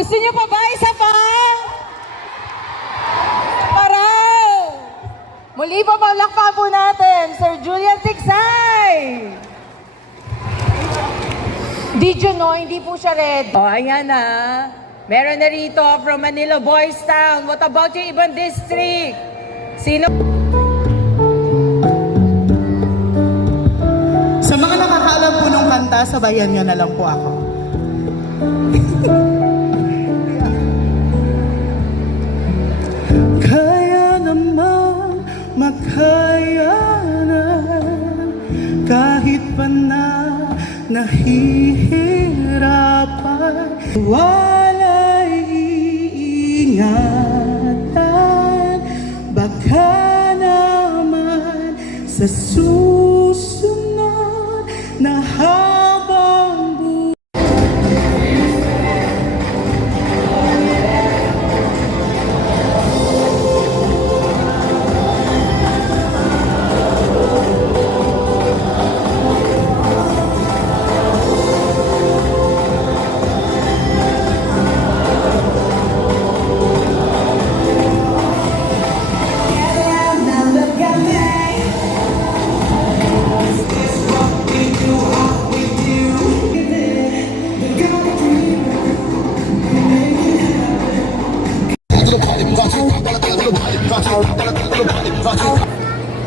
Gusto niyo pa ba? Isa pa? Paraw! Muli pa palakpakan po natin, Sir Julian Tiksay! Did you know, hindi po siya red. Oh, ayan na. Meron na rito from Manila Boys Town. What about yung ibang district? Sino? Sa mga nakakaalam po nung kanta, sabayan nyo na lang po ako. Kaya naman makayanan kahit pa na nahihirapan. Wala'y iingatan, baka naman sa susunod na habang buhay.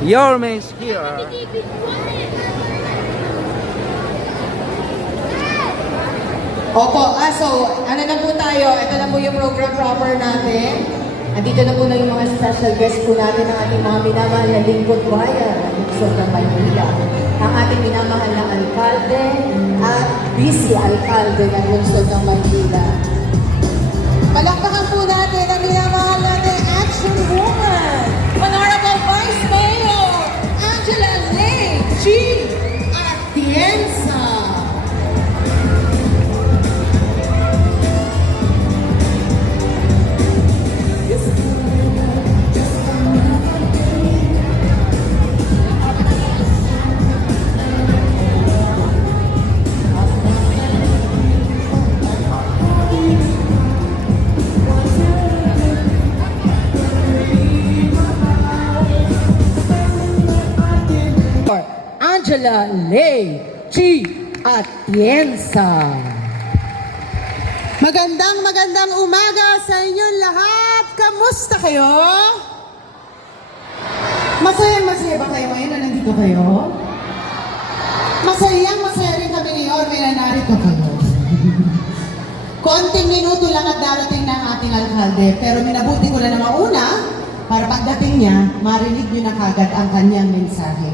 Yorme is here. Opo, so ano na po tayo? Ito na po yung program proper natin. Andito na po na yung mga special guest po natin ng ating mga minamahal na lingkod bayan ng Lungsod ng Maynila. Ang ating minamahal na alkalde at busy alkalde ng Lungsod ng Maynila. Palakpakan po natin ang minamahal natin action woman, Honorable Vice Mayor Angela Lay G. Atienza. Angela Lay G. Atienza. Magandang umaga sa inyong lahat. Kamusta kayo? Masaya ba kayo ngayon na nandito kayo? Masaya rin kami ni Orme na narito kayo. Konting minuto lang at darating na ang ating alkalde, pero minabuti ko na mauna para pagdating niya, marinig niyo na kagad ang kanyang mensahe.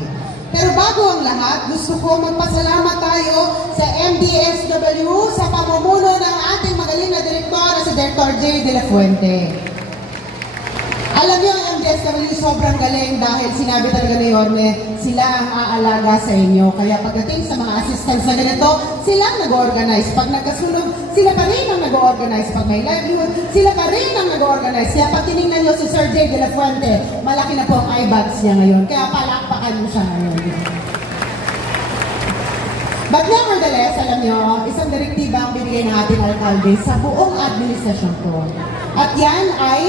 Pero bago ang lahat, gusto ko magpasalamat tayo sa MDSW sa pamumuno ng ating magaling na direktor na si Dr. J. De La Fuente. Alam niyo ang MDSW sobrang galing dahil sinabi talaga ni Yorme, sila ang aalaga sa inyo. Kaya pagdating sa mga assistants na ganito, sila ang nag-organize. Pag nagkasunog, sila pa rin ang nag-organize. Pag may livelihood, sila pa rin ang nag-organize. Kaya pag tinignan niyo si Sir J. De La Fuente, malaki na po ang eye bags niya ngayon. Kaya palakpakan mo siya ngayon. But nevertheless, alam niyo, isang direktiba ang binigay ng ating alkalde sa buong administrasyon ko. At yan ay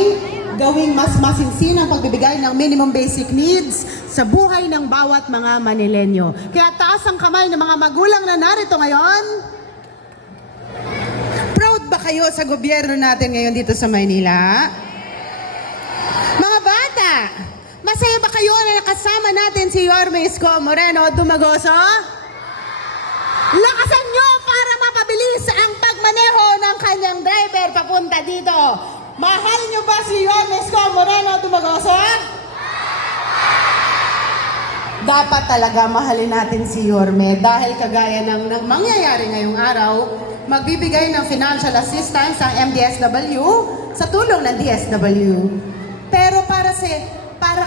gawing mas masinsin ang pagbibigay ng minimum basic needs sa buhay ng bawat mga Manilenyo. Kaya taas ang kamay ng mga magulang na narito ngayon. Proud ba kayo sa gobyerno natin ngayon dito sa Maynila? Mga bata, masaya ba kayo na nakasama natin si Yorme Isko Moreno Dumagoso? Lakasan nyo para mapabilis ang pagmaneho ng kanyang driver papunta dito. Mahal nyo ba si Yorme Isko Moreno Dumagoso? Dapat talaga mahalin natin si Yorme dahil kagaya ng mangyayari ngayong araw, magbibigay ng financial assistance ang MDSW sa tulong ng DSW. Pero para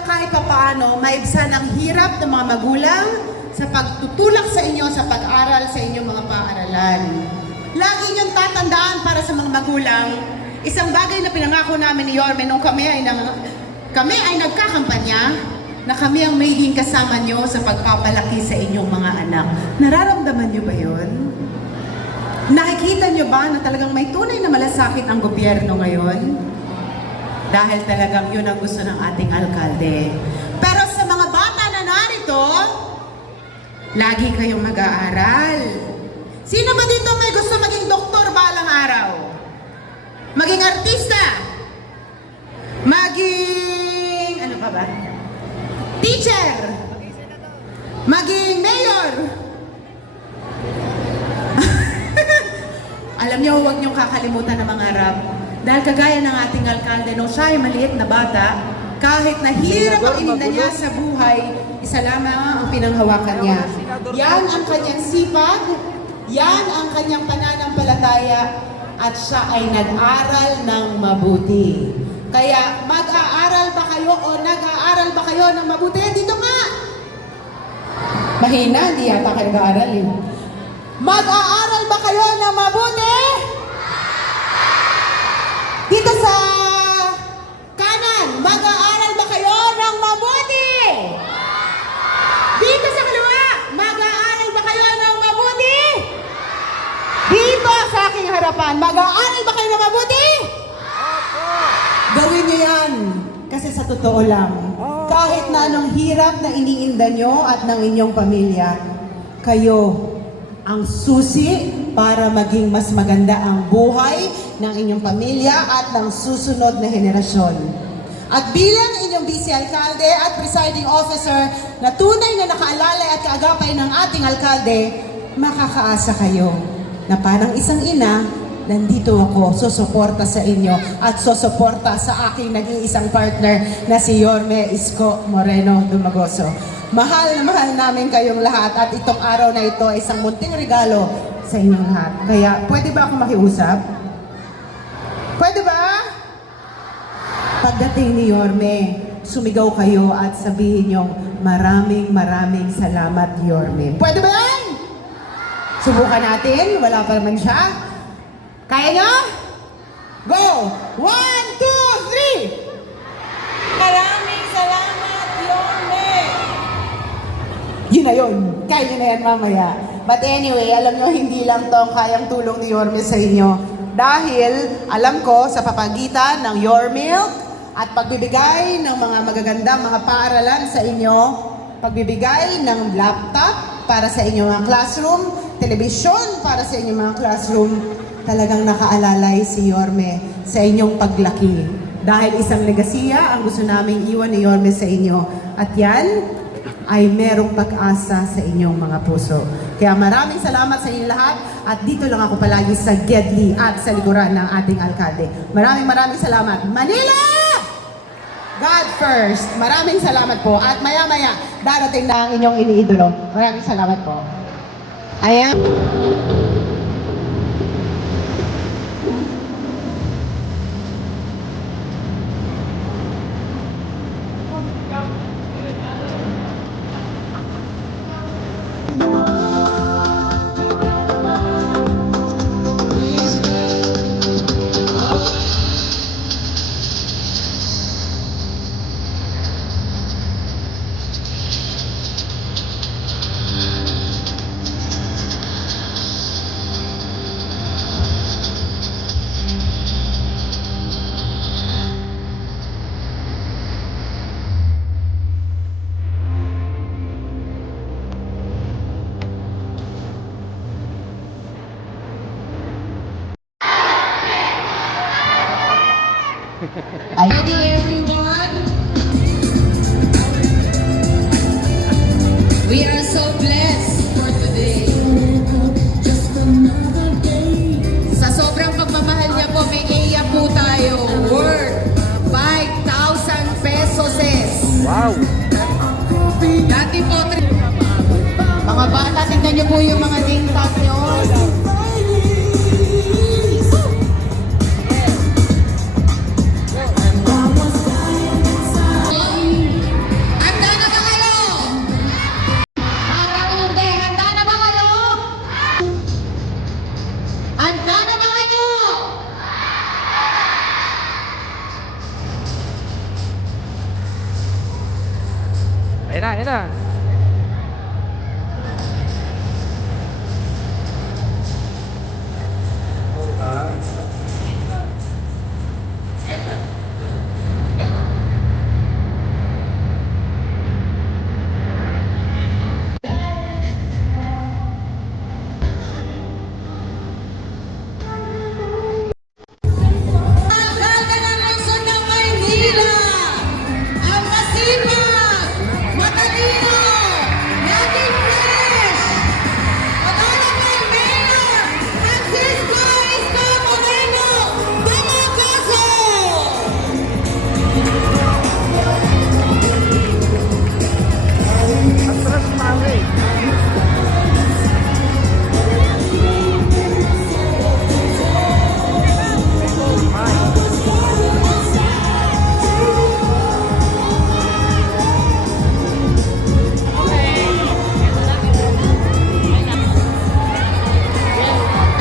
kahit papaano, maibsan ang hirap ng mga magulang sa pagtutulak sa inyo sa pag-aral sa inyong mga paaralan. Lagi niyong tatandaan para sa mga magulang, isang bagay na pinangako namin ni Yorme nung kami ay nagkakampanya na kami ang magiging kasama niyo sa pagpapalaki sa inyong mga anak. Nararamdaman niyo ba yun? Nakikita nyo ba na talagang may tunay na malasakit ang gobyerno ngayon? Dahil talagang yun ang gusto ng ating alkalde. Pero sa mga bata na narito, lagi kayong mag-aaral. Sino ba dito may gusto maging doktor balang araw? Maging artista? Maging, ano pa ba? Teacher? Maging mayor? Alam niyo, huwag niyong kakalimutan na mangarap. Dahil kagaya ng ating alkalde, nung siya ay maliit na bata, kahit na hirap ang ininda niya sa buhay, isa lamang ang pinanghawakan niya. Yan ang kanyang sipag, yan ang kanyang pananampalataya, at siya ay nag-aral ng mabuti. Kaya mag-aaral ba kayo o nag-aaral ba kayo ng mabuti? Dito nga! Mahina, hindi yata kayo nag-aaral eh. Mag-aaral ba kayo ng mabuti? Dito sa kanan, mag-aaral ba kayo ng mabuti? Dito sa kaliwa, mag-aaral ba kayo ng mabuti? Dito sa aking harapan, mag-aaral ba kayo ng mabuti? Gawin niyo yan. Kasi sa totoo lang, kahit na anong hirap na iniinda nyo at ng inyong pamilya, kayo ang susi para maging mas maganda ang buhay ng inyong pamilya at ng susunod na henerasyon. At bilang inyong vice alkalde at presiding officer na tunay na nakaalalay at kaagapay ng ating alkalde, makakaasa kayo na parang isang ina, nandito ako, susuporta sa inyo at susuporta sa aking nag-iisang partner na si Yorme Isko Moreno Dumagoso. Mahal na mahal namin kayong lahat at itong araw na ito ay isang munting regalo sa inyong lahat. Kaya pwede ba ako makiusap? Pwede ba? Pagdating ni Yorme, sumigaw kayo at sabihin niyong maraming salamat, Yorme. Pwede ba yan? Subukan natin. Wala pa naman siya. Kaya niyo? Go! 1, 2, 3! Maraming salamat, Yorme! Yun na yun. Kaya nyo na yan mamaya. But anyway, alam nyo, hindi lang to ang kayang tulong ni Yorme sa inyo. Dahil, alam ko, sa papagitan ng Your Milk at pagbibigay ng mga magagandang mga paaralan sa inyo, pagbibigay ng laptop para sa inyong mga classroom, telebisyon para sa inyong mga classroom, talagang nakaalalay si Yorme sa inyong paglaki. Dahil isang legasiya ang gusto naming iwan ni Yorme sa inyo. At yan ay merong pag-asa sa inyong mga puso. Kaya maraming salamat sa inyo lahat at dito lang ako palagi sa Gedli at sa likuran ng ating alkalde. Maraming salamat. Manila! God first. Maraming salamat po. At maya-maya, darating na ang inyong iniidolo. Maraming salamat po. Ayan. Ready everyone? We are so blessed for today. Sa sobrang pagmamahal niya po, may iya po tayo. Worth 5,000 pesos. Wow! Dati po, mga bata, tingnan niyo po yung mga name tag niyo. Handa na ba kayo? Parang hindi. Handa na ba kayo? Handa na ba kayo? Ayun na.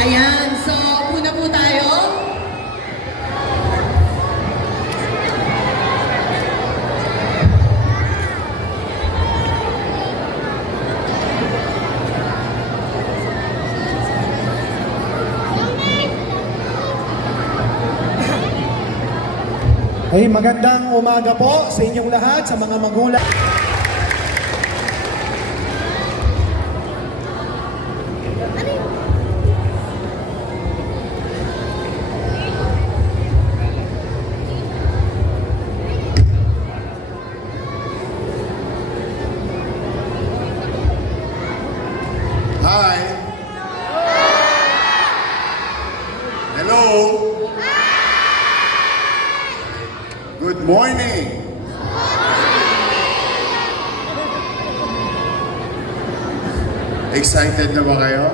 Ayan, so una po tayo. Ay, magandang umaga po sa inyong lahat, sa mga magulang. Hi. Hello. Good morning. Excited na ba kayo?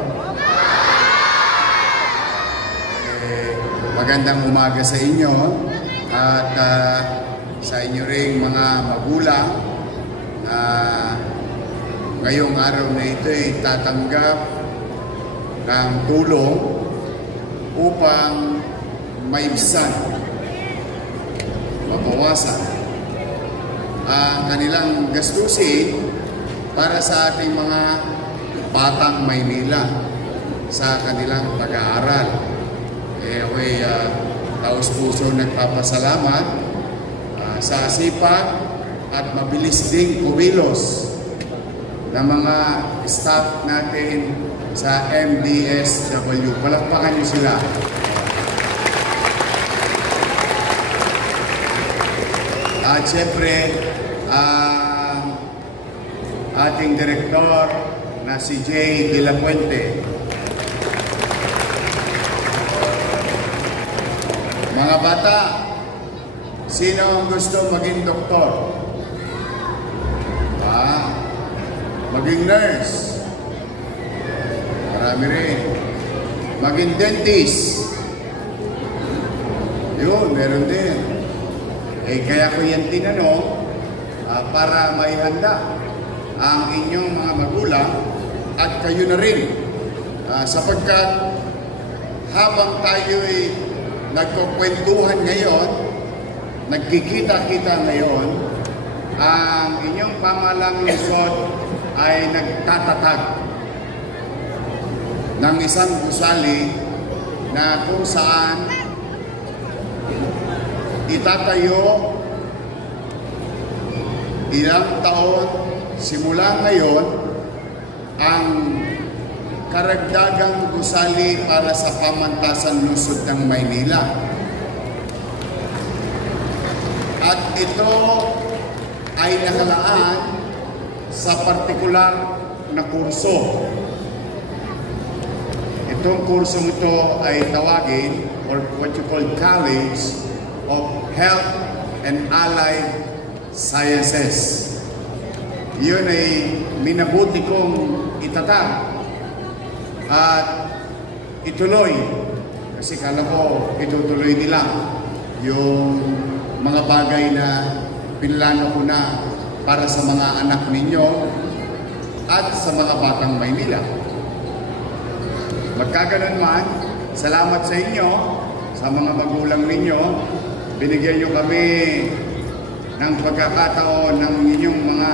Magandang umaga sa inyo at sa inyo ring mga magulang. Ngayong araw na ito ay tatanggap ng tulong upang maibsan, mabawasan ang kanilang gastusin para sa ating mga batang Maynila sa kanilang pag-aaral. Ako'y taos-puso nagpapasalamat sa sipag at mabilis ding kumilos ng mga staff natin sa MDSW. Palakpakan niyo sila. At siyempre, ating direktor na si Jay De La Puente. Mga bata, sino ang gusto maging doktor? Maging nurse. Marami rin. Maging dentist. Yun, meron din. Kaya ko yan tinanong para maihanda ang inyong mga magulang at kayo na rin. Sapagkat habang tayo'y nagkukwentuhan ngayon, nagkikita-kita ngayon, ang inyong pamalang lungsod ay nagtatatag ng isang gusali na kung saan itatayo ilang taon simula ngayon ang karagdagang gusali para sa pamantasan lungsod ng Maynila. At ito ay nakalaan sa partikular na kurso. Itong kursong ito ay tawagin or what you call College of Health and Allied Sciences. Yun ay minabuti kong itatag at ituloy kasi kala ko itutuloy nila yung mga bagay na pinlano ko na para sa mga anak ninyo at sa mga batang Maynila. Magkaganon man, salamat sa inyo, sa mga magulang ninyo. Binigyan nyo kami ng pagkakataon ng inyong mga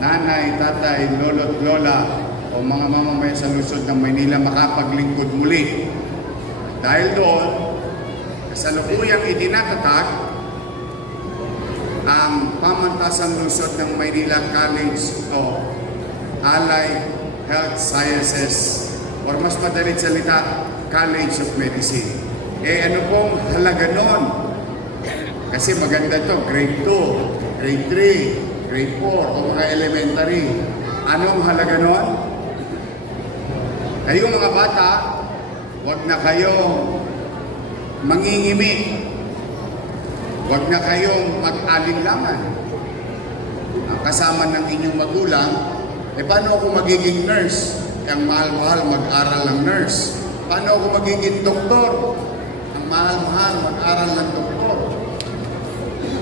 nanay, tatay, lolo't lola o mga mamamayan sa lungsod ng Maynila makapaglingkod muli. Dahil doon, kasalukuyang itinatatag ang pamantasang lungsod ng Maynila College of Allied Health Sciences or mas madalit salita, College of Medicine. Ano pong halaga nun? Kasi maganda to, grade 2, grade 3, grade 4 o mga elementary. Anong halaga nun? Kayo mga bata, huwag na kayong mangingimi. Huwag na kayong mag-alinlangan. Ang kasama ng inyong magulang, paano ako magiging nurse? Ang mahal-mahal mag-aral ng nurse. Paano ako magiging doktor? Ang mahal-mahal mag-aral ng doktor.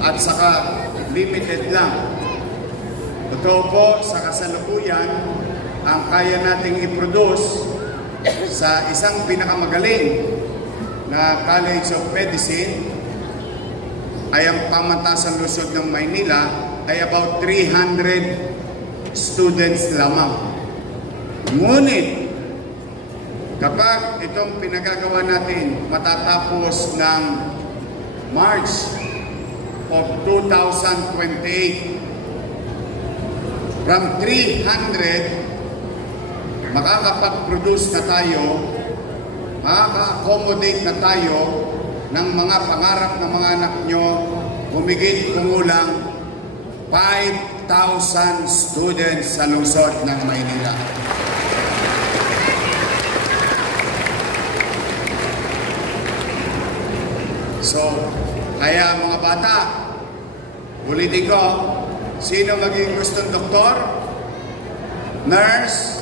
At saka, limited lang. Totoo po, sa kasalukuyan, ang kaya nating i-produce sa isang pinakamagaling na College of Medicine ay ang Pamantasan Lungsod ng Maynila ay about 300 students lamang. Ngunit, kapag itong pinagagawa natin matatapos ng March of 2028, from 300, makakapag-produce na tayo, makaka-accommodate na tayo ng mga pangarap ng mga anak nyo, humigit kumulang 5,000 students sa lungsod ng Maynila. So, kaya mga bata, ulitin ko, sino maging gustong doktor, nurse,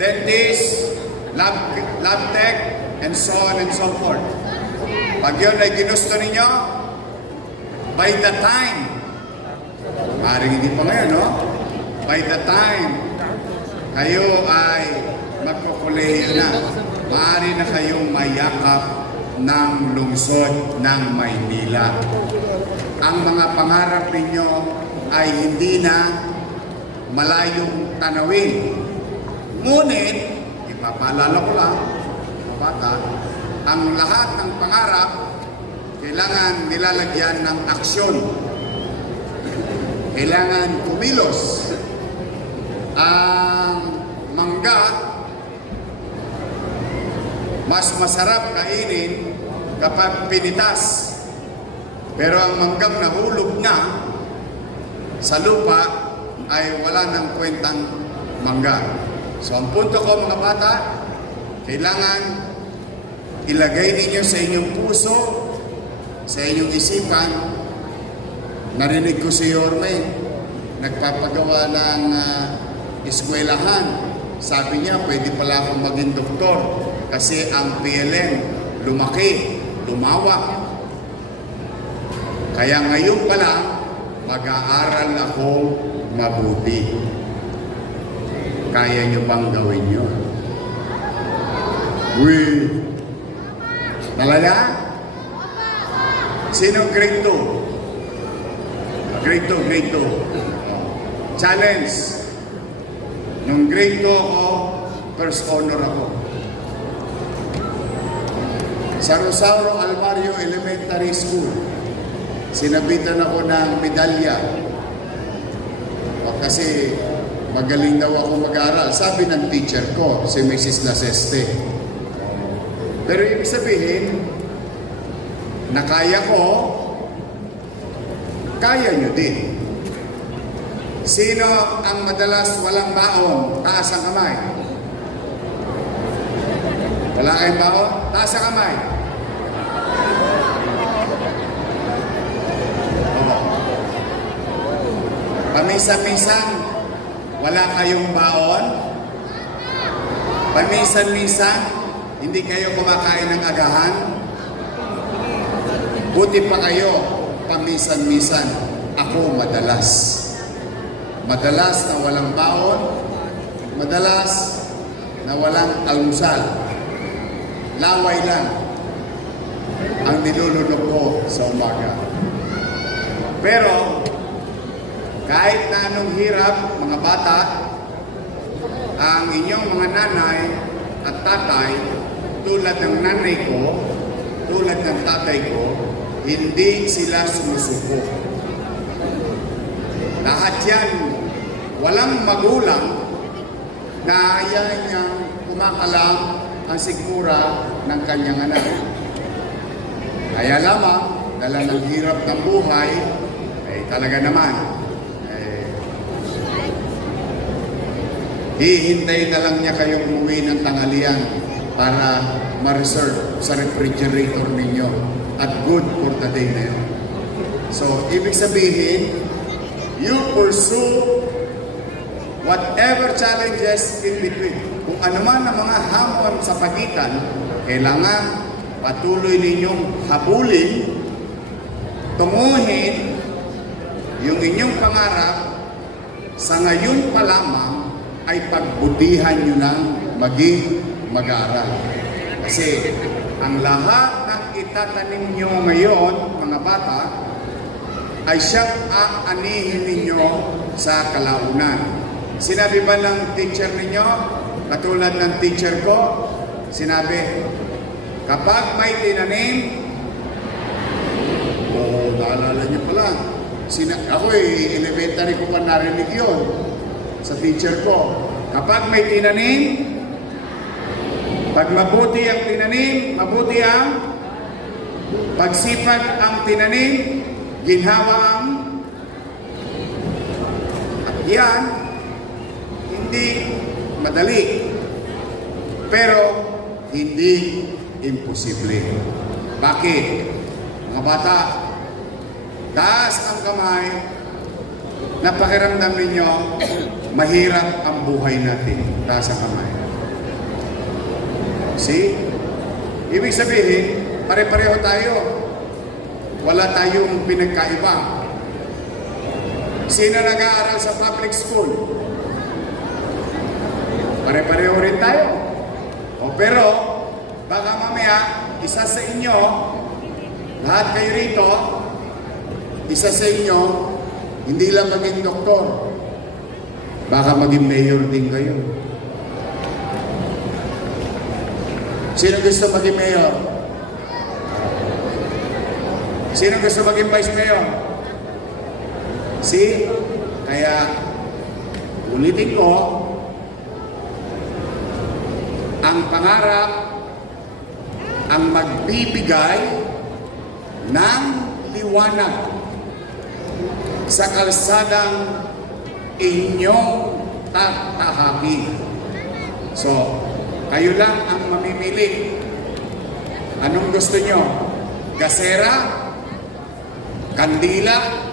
dentist, lab tech, and so on and so forth. Pag yun ay ginusto ninyo, by the time, maaaring hindi pa ngayon, no? By the time kayo ay magkukulehiya na, maaari na kayong mayakap ng lungsod ng Maynila. Ang mga pangarap ninyo ay hindi na malayong tanawin. Ngunit, ipapaalala ko lang, mga bata, ang lahat ng pangarap kailangan nilalagyan ng aksyon. Kailangan kumilos. Ang mangga, mas masarap kainin kapag pinitas. Pero ang manggang nahulog na sa lupa ay wala ng kwentang mangga. So ang punto ko mga bata, kailangan ilagay ninyo sa inyong puso, sa inyong isipan. Narinig ko si Yorme, nagpapagawa ng eskwelahan. Sabi niya, pwede pala akong maging doktor kasi ang PLN lumaki, lumawak. Kaya ngayon pa lang, mag-aaral ako mabuti. Kaya niyo bang gawin yun? Talaga? Sino grade 2? Grade 2. Challenge. Nung grade 2 ako, first honor ako. Sa Rosario Almario Elementary School, sinabitan ako ng medalya. Kasi magaling daw ako mag-aaral. Sabi ng teacher ko, si Mrs. Laseste. Pero ibig sabihin, na kaya ko, kaya nyo din. Sino ang madalas walang baon? Taas ang kamay. Wala kayong baon? Taas ang kamay. Paminsan-minsan, wala kayong baon. Paminsan-minsan, hindi kayo kumakain ng agahan. Buti pa kayo, paminsan-minsan, ako madalas. Madalas na walang baon, madalas na walang almusal. Laway lang ang nilulunok ko sa umaga. Pero, kahit na anong hirap, mga bata, ang inyong mga nanay at tatay, tulad ng nanay ko, tulad ng tatay ko, hindi sila sumusuko. Lahat yan, walang magulang na ayaw niyang kumakalam ang sigmura ng kanyang anak. Kaya lamang, dala ng hirap ng buhay, ay talaga naman, hihintay na lang niya kayong umuwi ng tanghalian para ma-reserve sa refrigerator ninyo at good for the day na yun. So, ibig sabihin, you pursue whatever challenges in between. Kung ano man ang mga hamon sa pagitan, kailangan patuloy ninyong habulin, tunguhin yung inyong pangarap. Sa ngayon pa lamang ay pagbutihan nyo ng maging mag-aaral. Kasi ang lahat ng itatanim nyo ngayon, mga bata, ay siyang aanihin ninyo sa kalaunan. Sinabi ba ng teacher ninyo, katulad ng teacher ko, sinabi, kapag may tinanim, naalala niyo pala, ako elementary ko pa narinig yun sa teacher ko. Kapag may tinanim, pag mabuti ang tinanim, mabuti ang pagsipag ang tinanim, ginhawa ang at yan, hindi madali. Pero hindi imposible. Bakit? Mga bata, taas ang kamay, napakiramdam ninyo, mahirap ang buhay natin. Taas ang kamay. See? Ibig sabihin, pare-pareho tayo. Wala tayong pinagkaiba. Sino nag-aaral sa public school? Pare-pareho rin tayo. Pero, baka mamaya, isa sa inyo, lahat kayo rito, isa sa inyo, hindi lang maging doktor. Baka maging mayor din kayo. Sino gusto maging mayor? Sino gusto maging vice mayor? See? Kaya, ulitin ko, ang pangarap ang magbibigay ng liwanag sa kalsadang inyong tatahakin. So, kayo lang ang mamimili. Anong gusto nyo? Gasera? Kandila?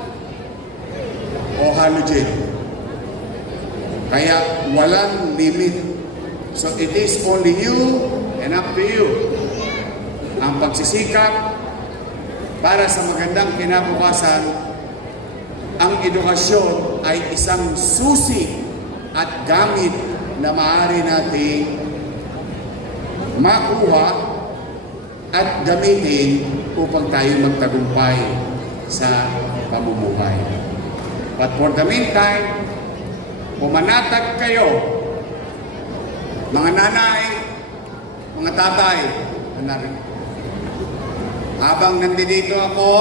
O halogen? Kaya walang limit. So it is only you and up to you. Ang pagsisikap para sa magandang kinabukasan, ang edukasyon ay isang susi at gamit na maaari nating makuha at gamitin upang tayo magtagumpay sa pamumuhay. But for the meantime, pumanatag kayo, mga nanay, mga tatay, habang nandito ako,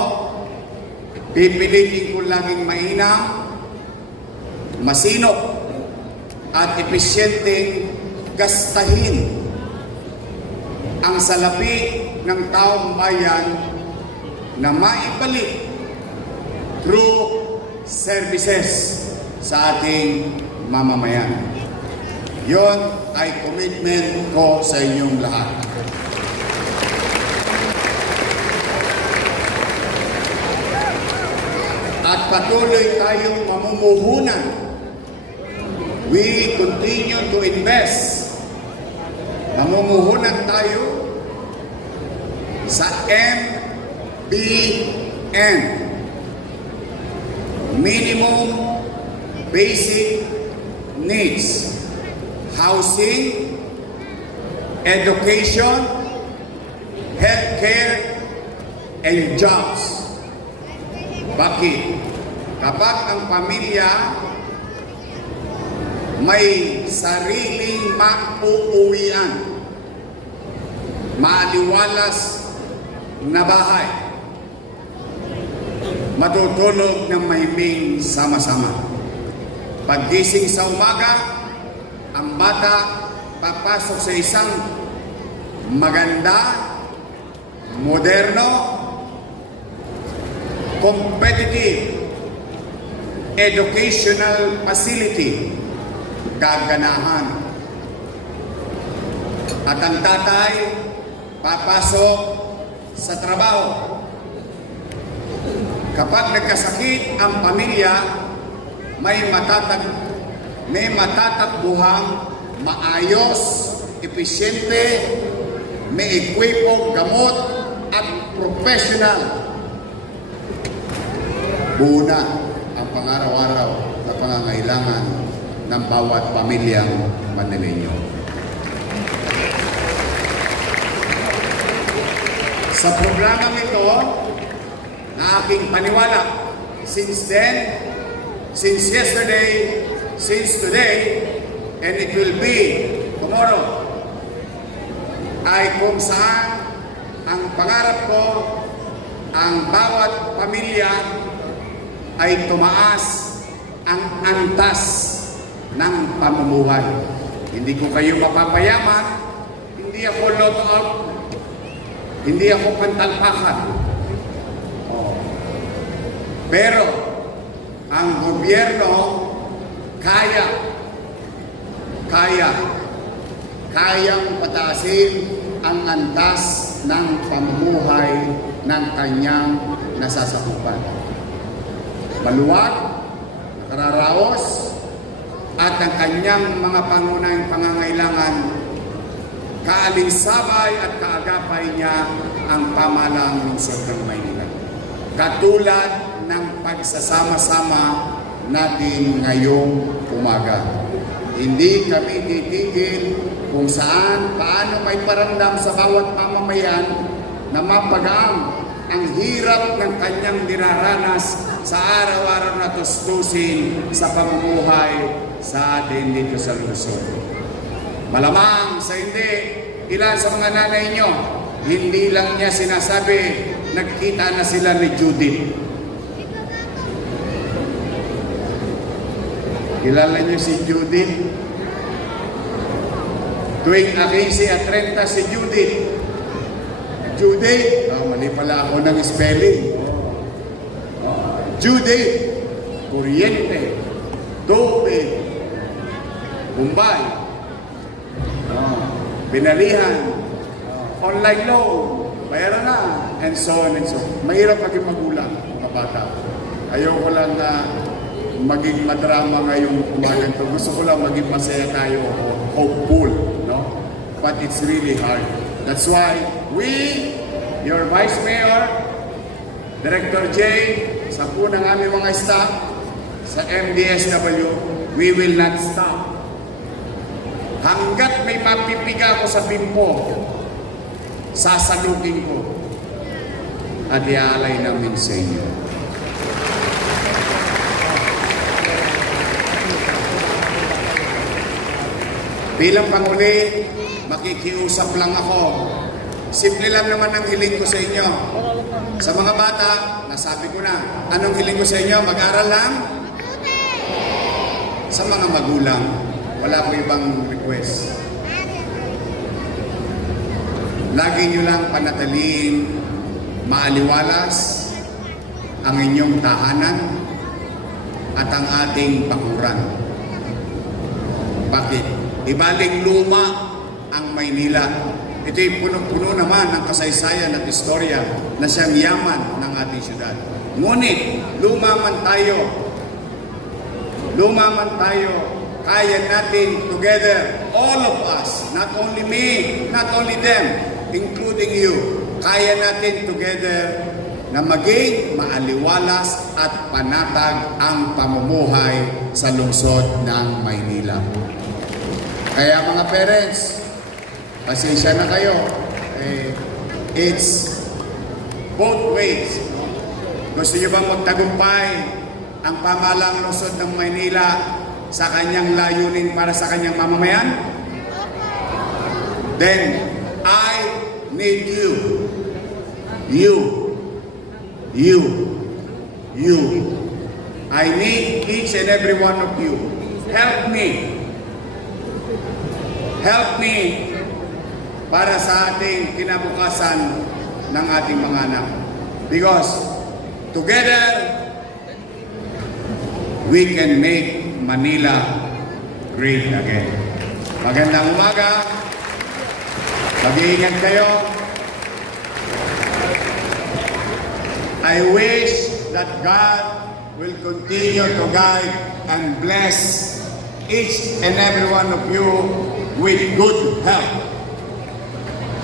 pipilitin ko laging mainam, masinop, at epesyenteng gastahin ang salapi ng taong bayan na maibalik through services sa ating mamamayan. Yon ay commitment ko sa inyong lahat. At patuloy tayong mamumuhunan. We continue to invest. Mamumuhunan tayo sa MBN. Minimum Basic Needs. Housing, education, healthcare, and jobs. Bakit? Kapag ang pamilya may sariling mauuwian, maaliwalas na bahay, matutulog ng mahiming sama-sama. Paggising sa umaga, ang bata papasok sa isang maganda, moderno, competitive, educational facility, gaganahan. At ang tatay papasok sa trabaho. Kapag nagkasakit ang pamilya, may matatakbuhang maayos, epesyente, may ekwipo, gamot, at professional. Una ang pang-araw-araw na pangangailangan ng bawat pamilyang Manileño. sa programang ito na aking paniwala. Since then, since yesterday, since today, and it will be tomorrow, ay kung saan ang pangarap ko, ang bawat pamilya ay tumaas ang antas ng pamumuhay. Hindi ko kayo mapapayaman, hindi ako lot out, hindi ako pantalpakan. Pero ang gobyerno kayang pataasin ang antas ng pamumuhay ng kanyang nasasakupan. Maluwag, kararaos, at ang kanyang mga pangunahing pangangailangan, kaalinsabay at kaagapay niya ang pamahalang lungsod ng Maynila. Katulad ng pagsasama-sama natin ngayong umaga. Hindi kami titigil kung saan, paano may paramdam sa bawat mamamayan na mapagaang ang hirap ng kanyang dinaranas sa araw-araw na tustusin sa pamumuhay sa atin dito sa lungsod. Malamang sa hindi, ilan sa mga nanay nyo, hindi lang niya sinasabi, nagkita na sila ni Judith. Kilala niyo si Judith? Tuwing 15 at 30 si Judith. Judith, mali pala ako ng spelling. Judith, kuryente, tubig, Bombay, binalihan, online loan, bayaran na, and so on and so on. Mahirap maging magulang, mga bata. Ayoko lang na maging madrama ngayong umagang to. Gusto ko lang maging masaya tayo, hopeful, no? But it's really hard. That's why we, your Vice Mayor, Director J, sa po ng aming mga staff, sa MDSW, we will not stop. Hanggat may mapipiga ko sa bimpo, sasalukin ko at iaalay namin sa inyo. Bilang Pangulo, makikiusap lang ako. Simple lang naman ang hiling ko sa inyo. Sa mga bata, nasabi ko na, anong hiling ko sa inyo? Mag-aral lang? Sa mga magulang, wala ko ibang request. Lagi nyo lang panataliin, maaliwalas ang inyong tahanan at ang ating bakuran. Bakit? Ibaling luma ang Maynila. Ito'y punong-puno naman ng kasaysayan at istorya na siyang yaman ng ating syudad. Ngunit, lumaman tayo, kaya natin together, all of us, not only me, not only them, including you, kaya natin together na maging maaliwalas at panatag ang pamumuhay sa lungsod ng Maynila. Kaya mga parents, pasensya na kayo. It's both ways. Gusto niyo bang magtagumpay ang pamahalang lungsod ng Maynila sa kanyang layunin para sa kanyang mamamayan? Then, I need you. You. I need each and every one of you. Help me para sa ating kinabukasan ng ating mga anak. Because together, we can make Manila great again. Magandang umaga. Mag-iingat kayo. I wish that God will continue to guide and bless each and every one of you with good health.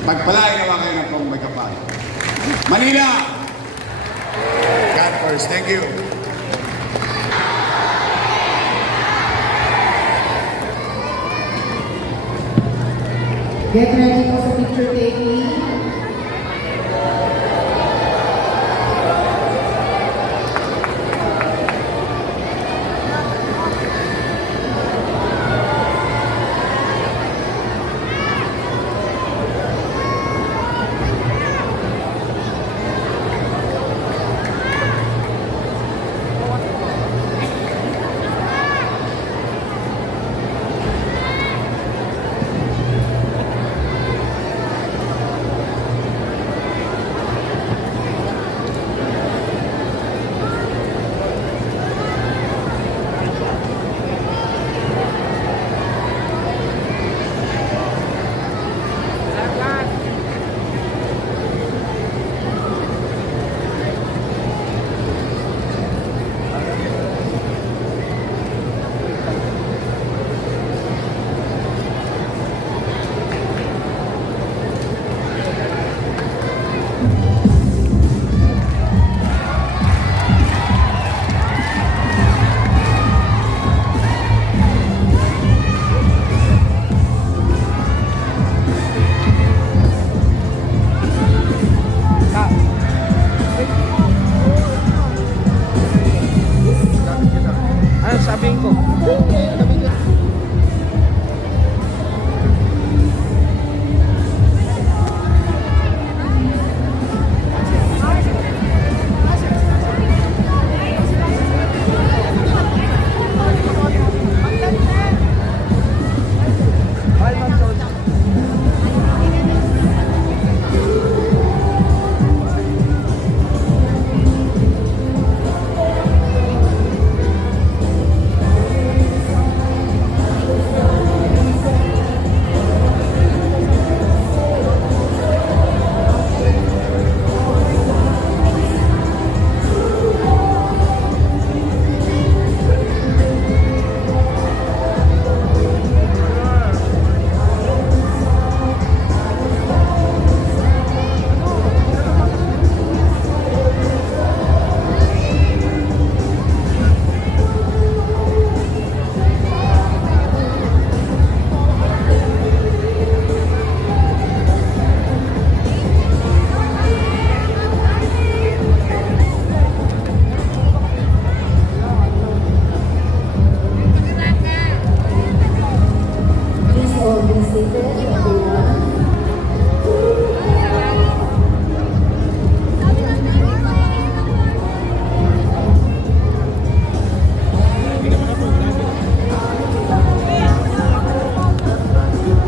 Magpalain naman kayo ng pong may kapal. Manila! God first. Thank you. Get ready po sa picture taking.